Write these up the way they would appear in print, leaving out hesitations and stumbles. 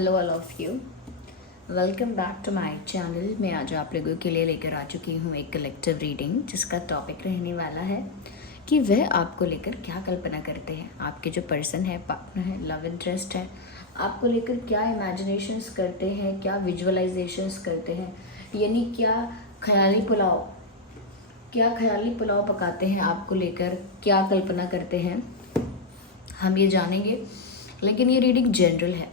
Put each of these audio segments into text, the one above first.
Hello all of you, welcome back to my channel. मैं आज आप लोगों के लिए लेकर आ चुकी हूँ एक कलेक्टिव रीडिंग, जिसका टॉपिक रहने वाला है कि वह आपको लेकर क्या कल्पना करते हैं। आपके जो पर्सन है, पार्टनर है, लव इंटरेस्ट है, आपको लेकर क्या इमेजिनेशंस करते हैं, क्या विजुअलाइजेशंस करते हैं, यानी क्या ख्याली पुलाव पकाते हैं आपको लेकर, क्या कल्पना करते हैं, हम ये जानेंगे। लेकिन ये रीडिंग जनरल है,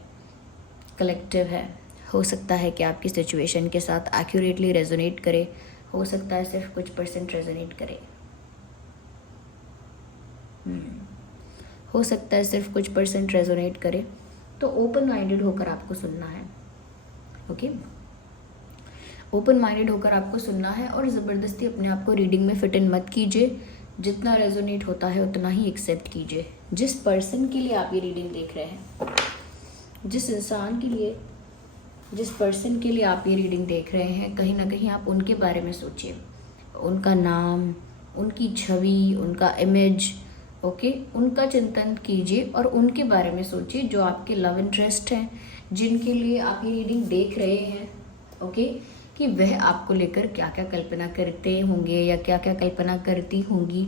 कलेक्टिव है। हो सकता है कि आपकी सिचुएशन के साथ एक्यूरेटली रेजोनेट करे, हो सकता है सिर्फ कुछ परसेंट रेजोनेट करे, हो सकता है सिर्फ कुछ परसेंट रेजोनेट करे। तो ओपन माइंडेड होकर आपको सुनना है, ओके? ओपन माइंडेड होकर आपको सुनना है और ज़बरदस्ती अपने आप को रीडिंग में फिट इन मत कीजिए। जितना रेजोनेट होता है उतना ही एक्सेप्ट कीजिए। जिस पर्सन के लिए आप ये रीडिंग देख रहे हैं, जिस पर्सन के लिए आप ये रीडिंग देख रहे हैं, कहीं ना कहीं आप उनके बारे में सोचिए। उनका नाम, उनकी छवि, उनका इमेज, ओके? उनका चिंतन कीजिए और उनके बारे में सोचिए जो आपके लव इंटरेस्ट हैं, जिनके लिए आप ये रीडिंग देख रहे हैं, ओके? कि वह आपको लेकर क्या क्या कल्पना करते होंगे या क्या क्या कल्पना करती होंगी,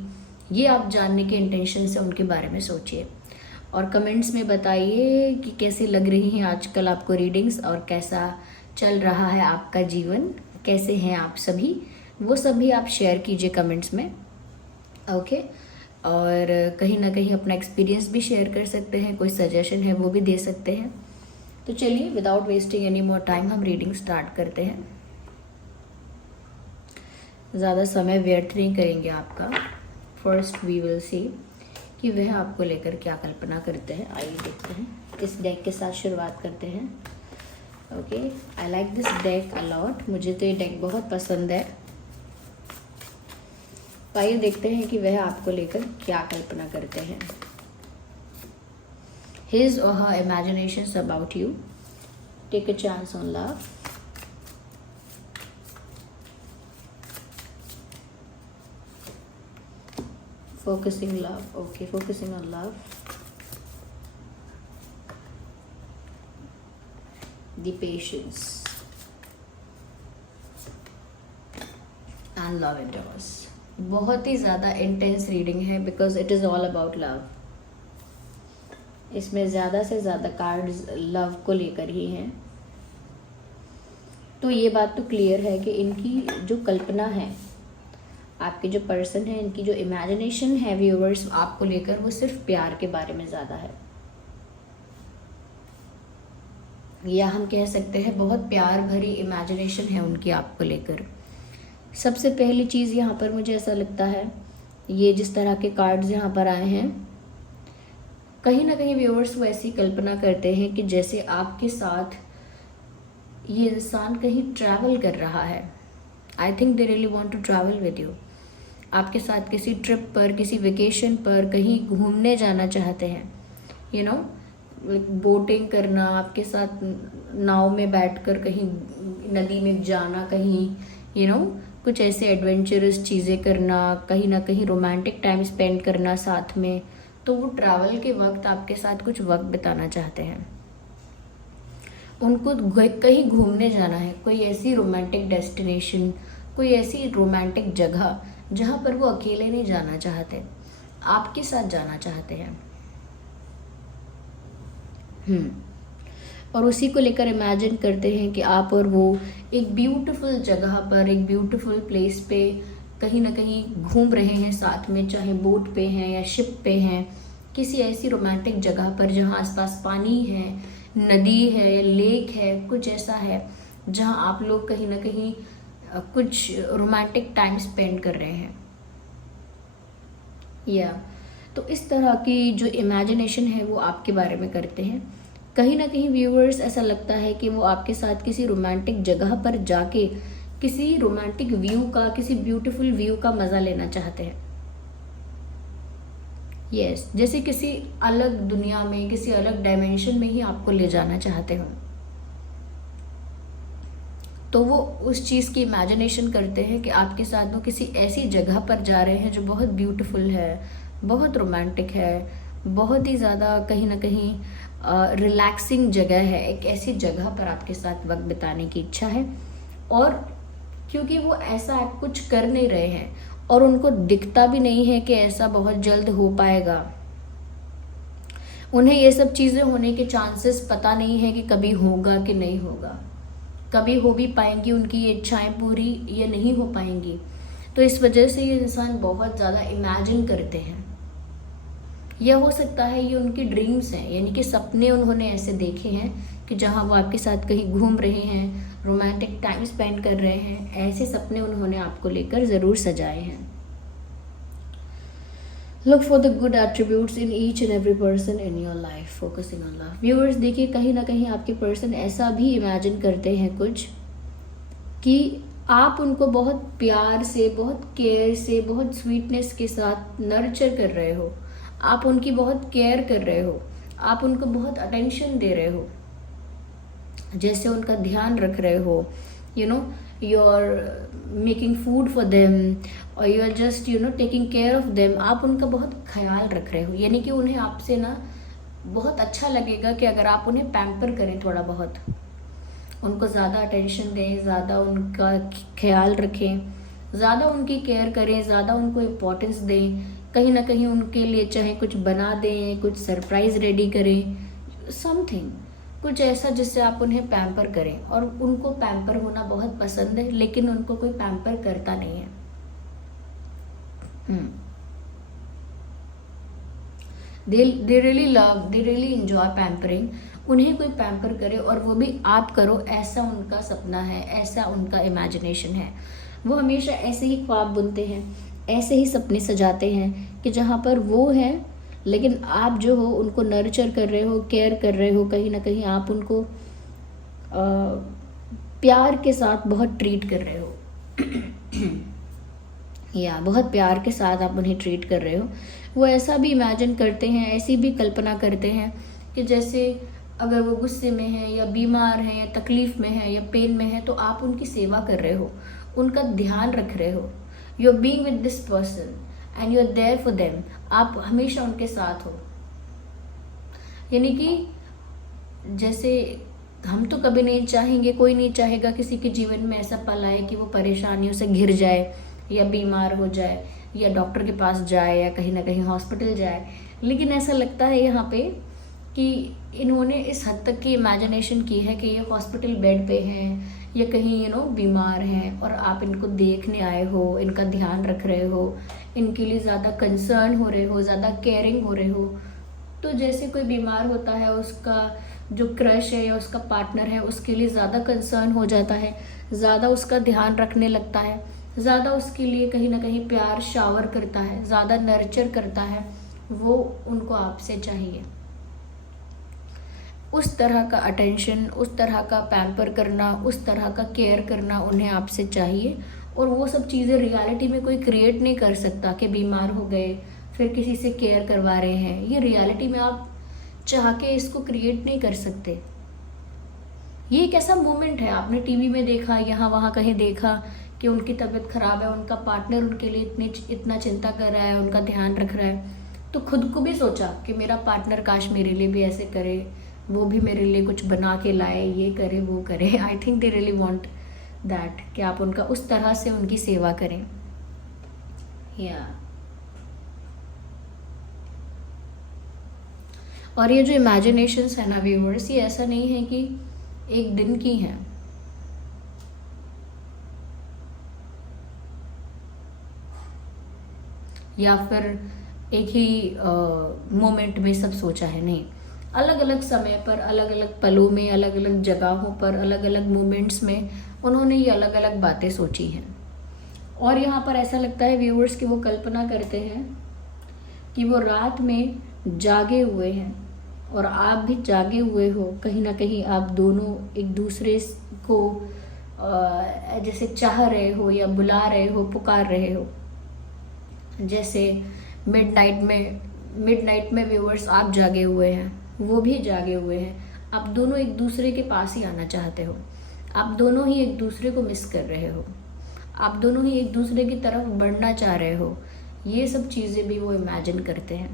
ये आप जानने के इंटेंशन से उनके बारे में सोचिए। और कमेंट्स में बताइए कि कैसी लग रही हैं आजकल आपको रीडिंग्स और कैसा चल रहा है आपका जीवन, कैसे हैं आप सभी, वो सभी आप शेयर कीजिए कमेंट्स में, ओके? और कहीं ना कहीं अपना एक्सपीरियंस भी शेयर कर सकते हैं, कोई सजेशन है वो भी दे सकते हैं। तो चलिए, without wasting any more time हम रीडिंग स्टार्ट करते हैं। ज़्यादा समय व्यर्थ नहीं करेंगे आपका। फर्स्ट वी विल सी कि वह आपको लेकर क्या कल्पना करते हैं। आइए देखते हैं। इस डेक के साथ शुरुआत करते हैं, okay? I like this deck a lot, मुझे तो ये डेक बहुत पसंद है। तो आइए देखते हैं कि वह आपको लेकर क्या कल्पना करते हैं। हिज और her imaginations about you. Take a chance on love. Focusing love, okay, focusing on love. The patience and love endures. बहुत ही ज़्यादा इंटेंस रीडिंग है because it is all about love. इसमें ज़्यादा से ज़्यादा कार्ड्स लव को लेकर ही हैं। तो ये बात तो क्लियर है कि इनकी जो कल्पना है, आपके जो पर्सन है, इनकी जो इमेजिनेशन है व्यूअर्स आपको लेकर, वो सिर्फ प्यार के बारे में ज़्यादा है, या हम कह सकते हैं बहुत प्यार भरी इमेजिनेशन है उनकी आपको लेकर। सबसे पहली चीज़ यहाँ पर मुझे ऐसा लगता है, ये जिस तरह के कार्ड्स यहाँ पर आए हैं, कहीं ना कहीं व्यूअर्स वो ऐसी कल्पना करते हैं कि जैसे आपके साथ ये इंसान कहीं ट्रैवल कर रहा है। I think they really want to travel with you. आपके साथ किसी ट्रिप पर, किसी वेकेशन पर कहीं घूमने जाना चाहते हैं, यू नो, बोटिंग करना, आपके साथ नाव में बैठकर कहीं नदी में जाना, कहीं यू नो कुछ ऐसे एडवेंचरस चीज़ें करना, कहीं ना कहीं रोमांटिक टाइम स्पेंड करना साथ में। तो वो ट्रैवल के वक्त आपके साथ कुछ वक्त बिताना चाहते हैं। उनको कहीं घूमने जाना है, कोई ऐसी रोमांटिक डेस्टिनेशन, कोई ऐसी रोमांटिक जगह जहाँ पर वो अकेले नहीं जाना चाहते, आपके साथ जाना चाहते हैं। और उसी को लेकर इमेजिन करते हैं कि आप और वो एक ब्यूटीफुल जगह पर, एक ब्यूटीफुल प्लेस पे कहीं ना कहीं घूम रहे हैं साथ में, चाहे बोट पे हैं या शिप पे हैं, किसी ऐसी रोमांटिक जगह पर जहाँ आसपास पानी है, नदी है, लेक है, कुछ ऐसा है जहाँ आप लोग कहीं ना कहीं कुछ रोमांटिक टाइम स्पेंड कर रहे हैं। या तो इस तरह की जो इमेजिनेशन है वो आपके बारे में करते हैं। कहीं ना कहीं व्यूअर्स ऐसा लगता है कि वो आपके साथ किसी रोमांटिक जगह पर जाके किसी रोमांटिक व्यू का, किसी ब्यूटीफुल व्यू का मज़ा लेना चाहते हैं। यस, जैसे किसी अलग दुनिया में, किसी अलग डायमेंशन में ही आपको ले जाना चाहते हो। तो वो उस चीज़ की इमेजिनेशन करते हैं कि आपके साथ वो किसी ऐसी जगह पर जा रहे हैं जो बहुत ब्यूटीफुल है, बहुत रोमांटिक है, बहुत ही ज़्यादा कहीं ना कहीं रिलैक्सिंग जगह है, एक ऐसी जगह पर आपके साथ वक्त बिताने की इच्छा है। और क्योंकि वो ऐसा कुछ कर नहीं रहे हैं और उनको दिखता भी नहीं है कि ऐसा बहुत जल्द हो पाएगा, उन्हें ये सब चीज़ें होने के चांसेस पता नहीं है कि कभी होगा कि नहीं होगा, कभी हो भी पाएंगी उनकी ये इच्छाएं पूरी या नहीं हो पाएंगी। तो इस वजह से ये इंसान बहुत ज़्यादा इमेजिन करते हैं। यह हो सकता है ये उनकी ड्रीम्स हैं, यानी कि सपने उन्होंने ऐसे देखे हैं कि जहाँ वो आपके साथ कहीं घूम रहे हैं, रोमांटिक टाइम स्पेंड कर रहे हैं, ऐसे सपने उन्होंने आपको लेकर ज़रूर सजाए हैं। Look for the good attributes in each and every person in your life, focusing on love. Viewers, देखिए कहीं ना कहीं आपके पर्सन ऐसा भी इमेजिन करते हैं कुछ कि आप उनको बहुत प्यार से, बहुत केयर से, बहुत स्वीटनेस के साथ नर्चर कर रहे हो, आप उनकी बहुत केयर कर रहे हो, आप उनको बहुत अटेंशन दे रहे हो, जैसे उनका ध्यान रख रहे हो, you are making food for them और you are just taking care of them. आप उनका बहुत ख्याल रख रहे हो, यानी कि उन्हें आपसे ना बहुत अच्छा लगेगा कि अगर आप उन्हें पैम्पर करें, थोड़ा बहुत उनको ज़्यादा अटेंशन दें, ज़्यादा उनका ख्याल रखें, ज़्यादा उनकी केयर करें, ज़्यादा उनको इम्पोर्टेंस दें, कहीं ना कहीं उनके लिए चाहे कुछ बना दें, कुछ सरप्राइज़ रेडी करें, समथिंग कुछ ऐसा जिससे आप उन्हें पैम्पर करें। और उनको पैम्पर होना बहुत पसंद है, लेकिन उनको कोई पैम्पर करता नहीं है। they really enjoy pampering। उन्हें कोई पैम्पर करे और वो भी आप करो, ऐसा उनका सपना है, ऐसा उनका इमेजिनेशन है। वो हमेशा ऐसे ही ख्वाब बुनते हैं, ऐसे ही सपने सजाते हैं कि जहाँ पर वो है, लेकिन आप जो हो उनको नर्चर कर रहे हो, केयर कर रहे हो, कहीं ना कहीं आप उनको प्यार के साथ बहुत ट्रीट कर रहे हो या बहुत प्यार के साथ आप उन्हें ट्रीट कर रहे हो। वो ऐसा भी इमेजिन करते हैं, ऐसी भी कल्पना करते हैं कि जैसे अगर वो गुस्से में है या बीमार है या तकलीफ़ में है या पेन में है, तो आप उनकी सेवा कर रहे हो, उनका ध्यान रख रहे हो। You are being with this person and you are there for them. आप हमेशा उनके साथ हो, यानी कि जैसे हम तो कभी नहीं चाहेंगे, कोई नहीं चाहेगा किसी के जीवन में ऐसा पल आए कि वो परेशानियों से घिर जाए या बीमार हो जाए या डॉक्टर के पास जाए या कहीं ना कहीं हॉस्पिटल जाए। लेकिन ऐसा लगता है यहाँ पे कि इन्होंने इस हद तक की इमेजिनेशन की है कि ये हॉस्पिटल बेड पे हैं या कहीं बीमार हैं, और आप इनको देखने आए हो, इनका ध्यान रख रहे हो, इनके लिए ज़्यादा कंसर्न हो रहे हो, ज़्यादा केयरिंग हो रहे हो। तो जैसे कोई बीमार होता है, उसका जो क्रश है या उसका पार्टनर है उसके लिए ज़्यादा कंसर्न हो जाता है, ज़्यादा उसका ध्यान रखने लगता है, ज़्यादा उसके लिए कहीं ना कहीं प्यार शावर करता है, ज़्यादा नर्चर करता है। वो उनको आपसे चाहिए उस तरह का अटेंशन, उस तरह का पैम्पर करना, उस तरह का केयर करना उन्हें आपसे चाहिए। और वो सब चीज़ें रियलिटी में कोई क्रिएट नहीं कर सकता कि बीमार हो गए फिर किसी से केयर करवा रहे हैं। ये रियलिटी में आप चाह के इसको क्रिएट नहीं कर सकते। ये एक ऐसा मोमेंट है, आपने टीवी में देखा, यहाँ वहाँ कहीं देखा कि उनकी तबीयत खराब है, उनका पार्टनर उनके लिए इतना चिंता कर रहा है, उनका ध्यान रख रहा है, तो खुद को भी सोचा कि मेरा पार्टनर काश मेरे लिए भी ऐसे करे, वो भी मेरे लिए कुछ बना के लाए, ये करे वो करे। आई think they really want that कि आप उनका उस तरह से उनकी सेवा करें। और ये जो इमेजिनेशंस है ना व्यूअर्स, ये ऐसा नहीं है कि एक दिन की हैं, या फिर एक ही मोमेंट में सब सोचा है, नहीं। अलग अलग समय पर, अलग अलग पलों में, अलग अलग जगहों पर, अलग अलग मोमेंट्स में उन्होंने ये अलग अलग बातें सोची हैं। और यहाँ पर ऐसा लगता है व्यूअर्स कि वो कल्पना करते हैं कि वो रात में जागे हुए हैं और आप भी जागे हुए हो। कहीं ना कहीं आप दोनों एक दूसरे को जैसे चाह रहे हो या बुला रहे हो, पुकार रहे हो। जैसे मिडनाइट में व्यूअर्स आप जागे हुए हैं, वो भी जागे हुए हैं, आप दोनों एक दूसरे के पास ही आना चाहते हो, आप दोनों ही एक दूसरे को मिस कर रहे हो, आप दोनों ही एक दूसरे की तरफ बढ़ना चाह रहे हो। ये सब चीज़ें भी वो इमेजिन करते हैं।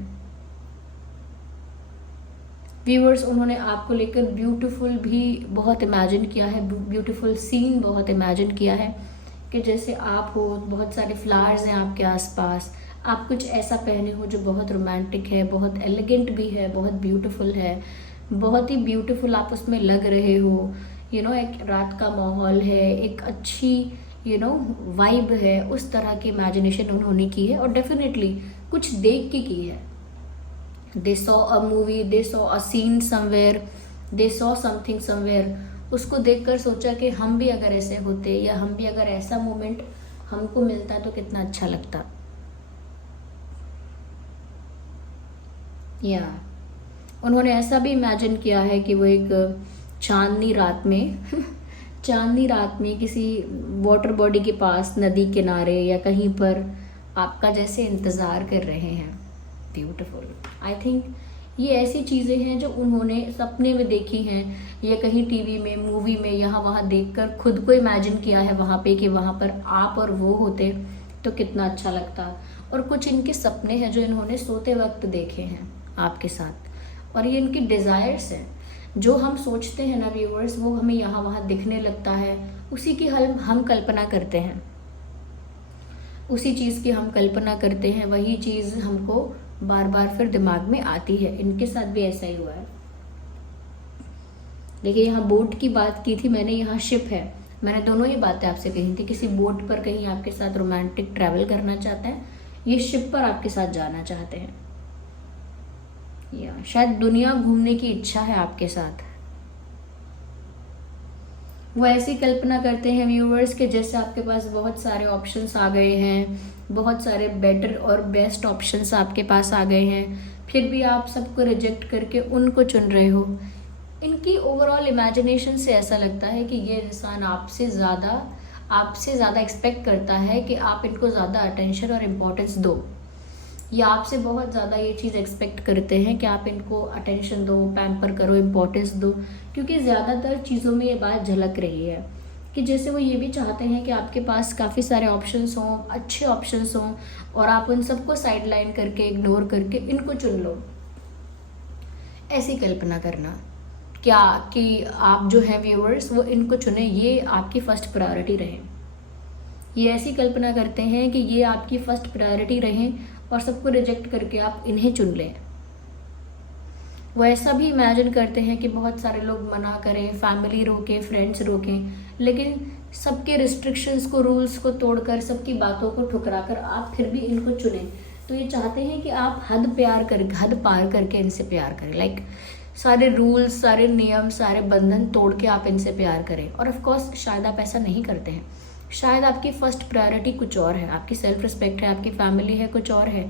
व्यूअर्स, उन्होंने आपको लेकर ब्यूटीफुल भी बहुत इमेजिन किया है, ब्यूटीफुल सीन बहुत इमेजिन किया है कि जैसे आप हो, बहुत सारे फ्लावर्स हैं आपके आसपास, आप कुछ ऐसा पहने हो जो बहुत रोमांटिक है, बहुत एलिगेंट भी है, बहुत ब्यूटीफुल है, बहुत ही ब्यूटीफुल आप उसमें लग रहे हो। एक रात का माहौल है, एक अच्छी वाइब है, उस तरह की इमेजिनेशन उन्होंने की है और डेफिनेटली कुछ देख के की है। They saw a movie, they saw a scene somewhere, they saw something somewhere, उसको देखकर सोचा कि हम भी अगर ऐसे होते या हम भी अगर ऐसा मोमेंट हमको मिलता तो कितना अच्छा लगता। या उन्होंने ऐसा भी इमेजिन किया है कि वो एक चांदनी रात में चांदनी रात में किसी वाटर बॉडी के पास, नदी किनारे या कहीं पर आपका जैसे इंतज़ार कर रहे हैं। ब्यूटीफुल। आई थिंक ये ऐसी चीज़ें हैं जो उन्होंने सपने में देखी हैं या कहीं टीवी में, मूवी में, यहाँ वहाँ देखकर खुद को इमेजिन किया है वहाँ पे कि वहाँ पर आप और वो होते तो कितना अच्छा लगता। और कुछ इनके सपने हैं जो इन्होंने सोते वक्त देखे हैं आपके साथ, और ये इनकी डिज़ायर्स हैं। जो हम सोचते हैं ना व्यूअर्स, वो हमें यहाँ वहाँ दिखने लगता है, उसी की हम कल्पना करते हैं, उसी चीज़ की हम कल्पना करते हैं, वही चीज़ हमको बार बार फिर दिमाग में आती है। इनके साथ भी ऐसा ही हुआ है। देखिए, यहाँ बोट की बात की थी मैंने, यहाँ शिप है। मैंने दोनों ही बातें आपसे कही थी। किसी बोट पर कहीं आपके साथ रोमांटिक ट्रैवल करना चाहते हैं, ये शिप पर आपके साथ जाना चाहते हैं, या शायद दुनिया घूमने की इच्छा है आपके साथ। वो ऐसी कल्पना करते हैं व्यूअर्स के जैसे आपके पास बहुत सारे ऑप्शंस आ गए हैं, बहुत सारे बेटर और बेस्ट ऑप्शंस आपके पास आ गए हैं, फिर भी आप सबको रिजेक्ट करके उनको चुन रहे हो। इनकी ओवरऑल इमेजिनेशन से ऐसा लगता है कि ये इंसान आपसे ज़्यादा एक्सपेक्ट करता है कि आप इनको ज़्यादा अटेंशन और इम्पोर्टेंस दो, या आपसे बहुत ज़्यादा ये चीज़ एक्सपेक्ट करते हैं कि आप इनको अटेंशन दो, पैम्पर करो, इम्पोर्टेंस दो। क्योंकि ज़्यादातर चीज़ों में ये बात झलक रही है कि जैसे वो ये भी चाहते हैं कि आपके पास काफ़ी सारे ऑप्शंस हों, अच्छे ऑप्शंस हों, और आप उन सबको साइड लाइन करके, इग्नोर करके इनको चुन लो। ऐसी कल्पना करना क्या कि आप जो है व्यूअर्स वो इनको चुने, ये आपकी फ़र्स्ट प्रायोरिटी रहे। ये ऐसी कल्पना करते हैं कि ये आपकी फ़र्स्ट प्रायोरिटी रहें और सबको रिजेक्ट करके आप इन्हें चुन लें। वो ऐसा भी इमेजिन करते हैं कि बहुत सारे लोग मना करें, फैमिली रोके, फ्रेंड्स रोकें, लेकिन सबके रिस्ट्रिक्शंस को, रूल्स को तोड़कर, सबकी बातों को ठुकराकर आप फिर भी इनको चुनें। तो ये चाहते हैं कि आप हद पार करके इनसे प्यार करें। लाइक सारे रूल्स, सारे नियम, सारे बंधन तोड़ के आप इनसे प्यार करें। और ऑफ कोर्स शायद आप ऐसा नहीं करते हैं, शायद आपकी फर्स्ट प्रायोरिटी कुछ और है, आपकी सेल्फ रिस्पेक्ट है, आपकी फैमिली है, कुछ और है।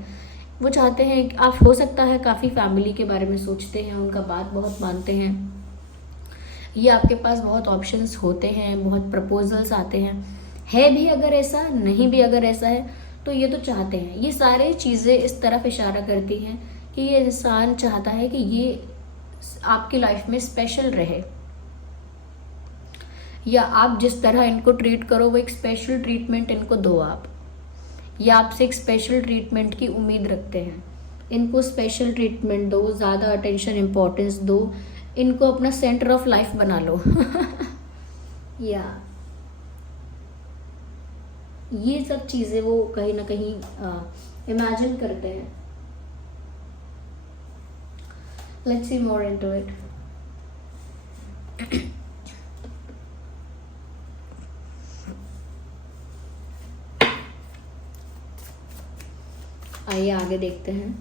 वो चाहते हैं, आप हो सकता है काफ़ी फैमिली के बारे में सोचते हैं, उनका बात बहुत मानते हैं, ये आपके पास बहुत ऑप्शंस होते हैं, बहुत प्रपोजल्स आते हैं, है भी अगर ऐसा, नहीं भी अगर ऐसा है, तो ये तो चाहते हैं। ये सारे चीज़ें इस तरफ इशारा करती हैं कि ये इंसान चाहता है कि ये आपकी लाइफ में स्पेशल रहे, या आप जिस तरह इनको ट्रीट करो वो एक स्पेशल ट्रीटमेंट इनको दो आप, या आपसे एक स्पेशल ट्रीटमेंट की उम्मीद रखते हैं। इनको स्पेशल ट्रीटमेंट दो, ज़्यादा अटेंशन, इम्पोर्टेंस दो, इनको अपना सेंटर ऑफ लाइफ बना लो। या ये सब चीज़ें वो कहीं ना कहीं इमेजिन करते हैं। Let's see more into it. आइए आगे देखते हैं।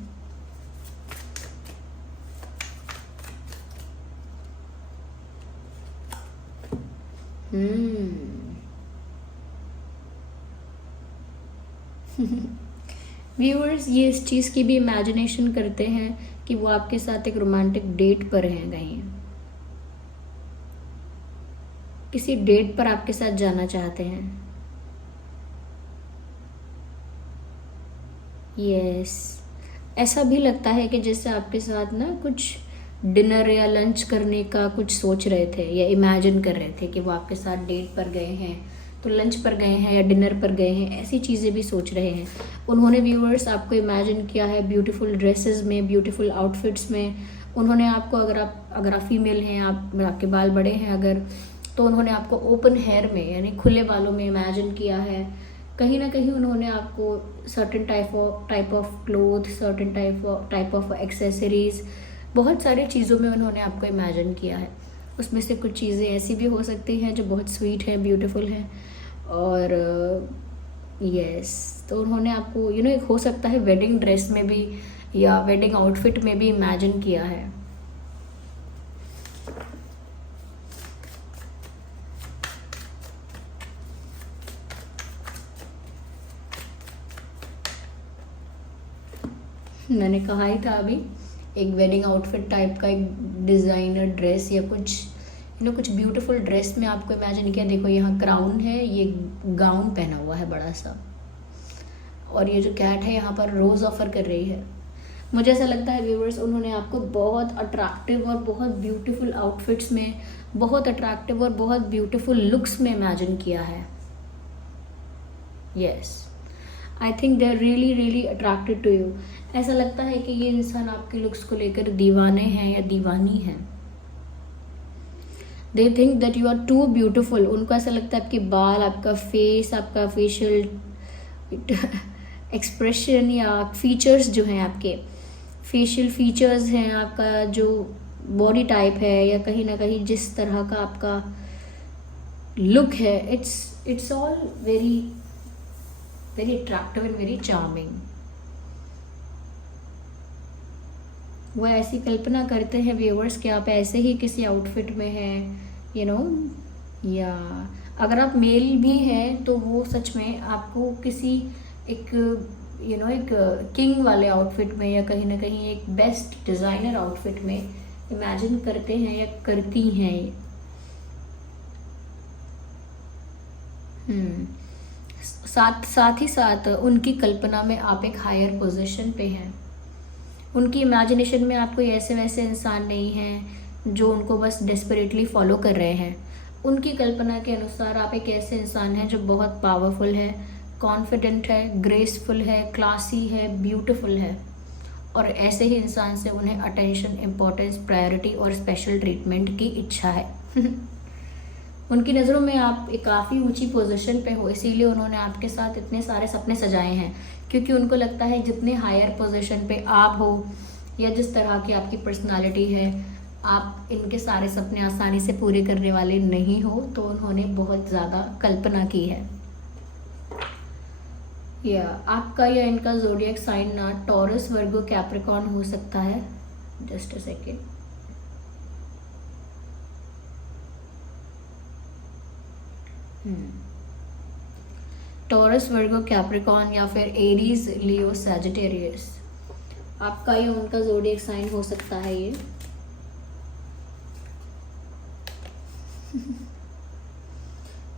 व्यूअर्स, ये इस चीज़ की भी इमेजिनेशन करते हैं कि वो आपके साथ एक रोमांटिक डेट पर हैं, कहीं किसी डेट पर आपके साथ जाना चाहते हैं। यस, ऐसा भी लगता है कि जैसे आपके साथ ना कुछ डिनर या लंच करने का कुछ सोच रहे थे या इमेजिन कर रहे थे कि वो आपके साथ डेट पर गए हैं, तो लंच पर गए हैं या डिनर पर गए हैं, ऐसी चीज़ें भी सोच रहे हैं। उन्होंने व्यूअर्स आपको इमेजिन किया है ब्यूटीफुल ड्रेसेस में, ब्यूटीफुल आउटफिट्स में, उन्होंने आपको, अगर आप फीमेल हैं, आपके बाल बड़े हैं अगर, तो उन्होंने आपको ओपन हेयर में यानी खुले बालों में इमेजिन किया है। कहीं ना कहीं उन्होंने आपको certain type of cloth, certain type of accessories, बहुत सारी चीज़ों में उन्होंने आपको इमेजिन किया है। उसमें से कुछ चीज़ें ऐसी भी हो सकती हैं जो बहुत स्वीट हैं, ब्यूटीफुल हैं, और यस तो उन्होंने आपको एक हो सकता है वेडिंग ड्रेस में भी या वेडिंग आउटफिट में भी इमेजिन किया है। मैंने कहा ही था अभी, एक वेडिंग आउटफिट टाइप का एक डिज़ाइनर ड्रेस या कुछ कुछ ब्यूटीफुल ड्रेस में आपको इमेजिन किया। देखो यहाँ क्राउन है, ये गाउन पहना हुआ है बड़ा सा, और ये जो कैट है यहाँ पर रोज़ ऑफर कर रही है। मुझे ऐसा लगता है व्यूअर्स, उन्होंने आपको बहुत अट्रैक्टिव और बहुत ब्यूटीफुल आउटफिट्स में, बहुत अट्रैक्टिव और बहुत ब्यूटीफुल लुक्स में इमेजिन किया है। Yes, I think they are really really attracted to you. ऐसा लगता है कि ये इंसान आपके लुक्स को लेकर दीवाने हैं या दीवानी हैं। They think that you are too beautiful. उनको ऐसा लगता है आपके बाल, आपका फेस, आपका फेशियल एक्सप्रेशन या फीचर्स जो हैं, आपके फेशियल फीचर्स हैं, आपका जो बॉडी टाइप है, या कहीं ना कहीं जिस तरह का आपका लुक है, it's all very very attractive and very charming. वो ऐसी कल्पना करते हैं व्यूअर्स कि आप ऐसे ही किसी आउटफिट में हैं, या अगर आप मेल भी हैं तो वो सच में आपको किसी एक एक किंग वाले आउटफिट में या कहीं ना कहीं एक बेस्ट डिज़ाइनर आउटफिट में इमेजिन करते हैं या करती हैं। साथ ही साथ उनकी कल्पना में आप एक हायर पोजीशन पे हैं। उनकी इमेजिनेशन में आप कोई ऐसे वैसे इंसान नहीं हैं जो उनको बस डेस्परेटली फॉलो कर रहे हैं। उनकी कल्पना के अनुसार आप एक ऐसे इंसान हैं जो बहुत पावरफुल है, कॉन्फिडेंट है, ग्रेसफुल है, क्लासी है, ब्यूटीफुल है, और ऐसे ही इंसान से उन्हें अटेंशन, इम्पोर्टेंस, प्रायोरिटी और स्पेशल ट्रीटमेंट की इच्छा है। उनकी नज़रों में आप एक काफ़ी ऊंची पोजीशन पे हो, इसीलिए उन्होंने आपके साथ इतने सारे सपने सजाए हैं, क्योंकि उनको लगता है जितने हायर पोजीशन पे आप हो या जिस तरह की आपकी पर्सनालिटी है, आप इनके सारे सपने आसानी से पूरे करने वाले नहीं हो, तो उन्होंने बहुत ज़्यादा कल्पना की है। या आपका या इनका ज़ोडिएक साइन ना टॉरस, वर्गो, कैप्रिकॉर्न हो सकता है। Just a second. Taurus, Virgo, Capricorn या फिर एरीज, लियो, सैजिटेरियस, आपका या उनका ज़ोडिएक साइन हो सकता है ये।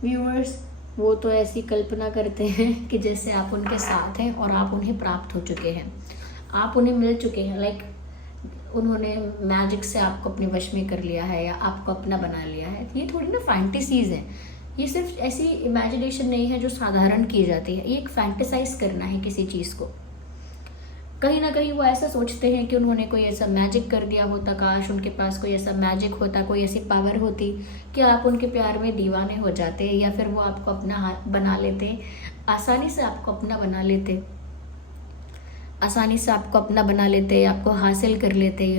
व्यूअर्स, वो तो ऐसी कल्पना करते हैं कि जैसे आप उनके साथ हैं और आप उन्हें प्राप्त हो चुके हैं, आप उन्हें मिल चुके हैं, लाइक उन्होंने मैजिक से आपको अपने वश में कर लिया है या आपको अपना बना लिया है। ये थोड़ी ना फैंटेसीज हैं, ये सिर्फ ऐसी इमेजिनेशन नहीं है जो साधारण की जाती है, ये एक फैंटेसाइज करना है किसी चीज़ को। कहीं ना कहीं वो ऐसा सोचते हैं कि उन्होंने कोई ऐसा मैजिक कर दिया होता, काश उनके पास कोई ऐसा मैजिक होता, कोई ऐसी पावर होती कि आप उनके प्यार में दीवाने हो जाते, या फिर वो आपको अपना बना लेते, आसानी से आपको अपना बना लेते, आसानी से आपको अपना बना लेते, आपको हासिल कर लेते,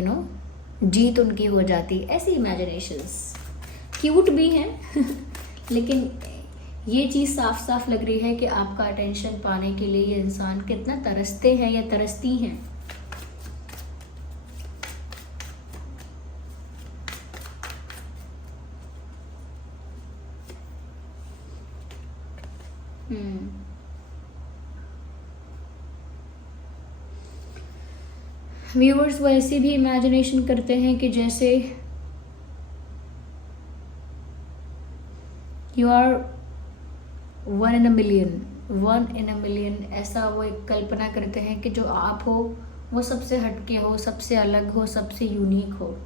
जीत उनकी हो जाती। ऐसी इमेजिनेशंस क्यूट भी हैं लेकिन ये चीज़ साफ साफ लग रही है कि आपका अटेंशन पाने के लिए ये इंसान कितना तरसते हैं या तरसती हैं। व्यूअर्स, वो ऐसी भी इमेजिनेशन करते हैं कि जैसे you are one in a million, ऐसा वो एक कल्पना करते हैं कि जो आप हो वो सबसे हटके हो, सबसे अलग हो, सबसे यूनिक हो।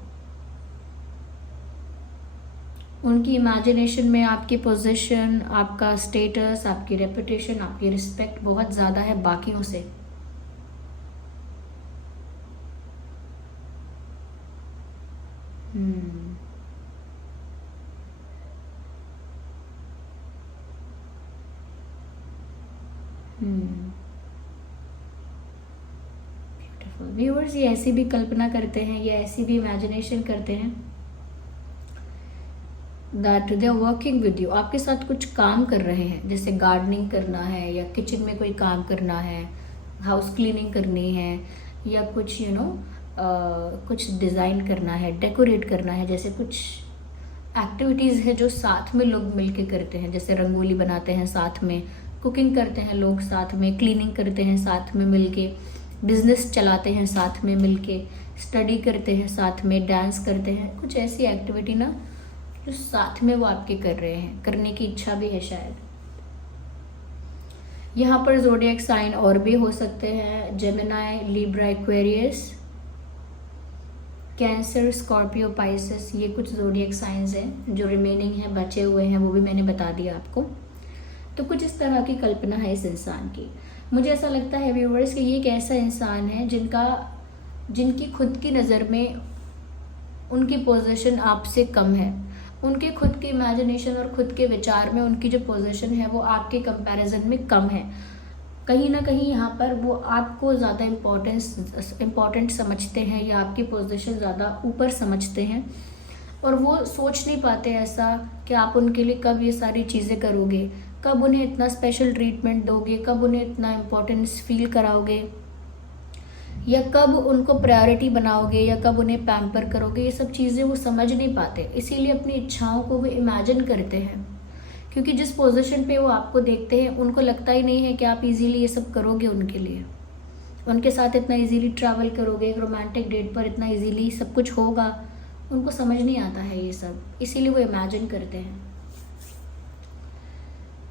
उनकी इमेजिनेशन में आपकी पोजीशन, आपका स्टेटस, आपकी रेपुटेशन, आपकी रिस्पेक्ट बहुत ज़्यादा है बाकियों से। हम्म। हम्म। ब्यूटीफुल व्यूअर्स, ये ऐसी भी कल्पना करते हैं, ये ऐसी भी इमेजिनेशन करते हैं that they are working with you, आपके साथ कुछ काम कर रहे हैं, जैसे गार्डनिंग करना है या किचन में कोई काम करना है, हाउस क्लीनिंग करनी है, या कुछ कुछ डिज़ाइन करना है, डेकोरेट करना है, जैसे कुछ एक्टिविटीज़ है जो साथ में लोग मिलके करते हैं, जैसे रंगोली बनाते हैं साथ में, कुकिंग करते हैं लोग साथ में, क्लीनिंग करते हैं साथ में मिलके, बिजनेस चलाते हैं साथ में मिलके, स्टडी करते हैं साथ में, डांस करते हैं, कुछ ऐसी एक्टिविटी ना जो साथ में वो आपके कर रहे हैं, करने की इच्छा भी है शायद। यहाँ पर ज़ोडिएक साइन और भी हो सकते हैं, Gemini, Libra, Aquarius, cancer, Scorpio, Pisces, ये कुछ ज़ोडिएक साइंस हैं जो रिमेनिंग हैं, बचे हुए हैं, वो भी मैंने बता दिया आपको। तो कुछ इस तरह की कल्पना है इस इंसान की। मुझे ऐसा लगता है व्यूअर्स कि ये एक ऐसा इंसान है जिनकी खुद की नज़र में उनकी पोजीशन आपसे कम है, उनके खुद की इमेजिनेशन और खुद के विचार में उनकी जो पोजीशन है वो आपके कंपैरिजन में कम है। कहीं ना कहीं यहाँ पर वो आपको ज़्यादा इम्पोर्टेंट समझते हैं या आपकी पोजीशन ज़्यादा ऊपर समझते हैं, और वो सोच नहीं पाते ऐसा कि आप उनके लिए कब ये सारी चीज़ें करोगे, कब उन्हें इतना स्पेशल ट्रीटमेंट दोगे, कब उन्हें इतना इम्पोर्टेंस फील कराओगे, या कब उनको प्रायोरिटी बनाओगे, या कब उन्हें पैम्पर करोगे। ये सब चीज़ें वो समझ नहीं पाते, इसीलिए अपनी इच्छाओं को वो इमेजिन करते हैं, क्योंकि जिस पोजीशन पे वो आपको देखते हैं उनको लगता ही नहीं है कि आप इजीली ये सब करोगे उनके लिए, उनके साथ इतना इजीली ट्रैवल करोगे, एक रोमांटिक डेट पर इतना इजीली सब कुछ होगा, उनको समझ नहीं आता है ये सब, इसीलिए वो इमेजिन करते हैं।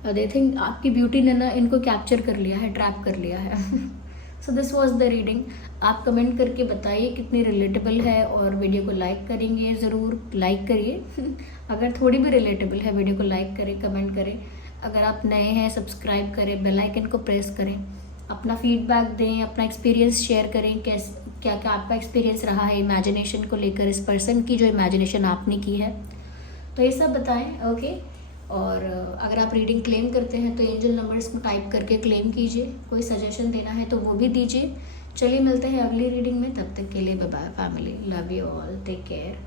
दे थिंक आपकी ब्यूटी ने ना इनको कैप्चर कर लिया है, ट्रैप कर लिया है। So this was the reading. आप कमेंट करके बताइए कितनी रिलेटेबल है, और वीडियो को लाइक करेंगे, ज़रूर लाइक करिए। अगर थोड़ी भी रिलेटेबल है वीडियो को लाइक करें, कमेंट करें। अगर आप नए हैं सब्सक्राइब करें, बेल आइकन को प्रेस करें, अपना फीडबैक दें, अपना एक्सपीरियंस शेयर करें, क्या क्या आपका एक्सपीरियंस रहा है इमेजिनेशन को लेकर, इस पर्सन की जो इमेजिनेशन आपने की है, तो ये सब बताएं। ओके, और अगर आप रीडिंग क्लेम करते हैं तो एंजल नंबर्स को टाइप करके क्लेम कीजिए, कोई सजेशन देना है तो वो भी दीजिए। चलिए मिलते हैं अगली रीडिंग में, तब तक के लिए bye bye family, love you all, take care.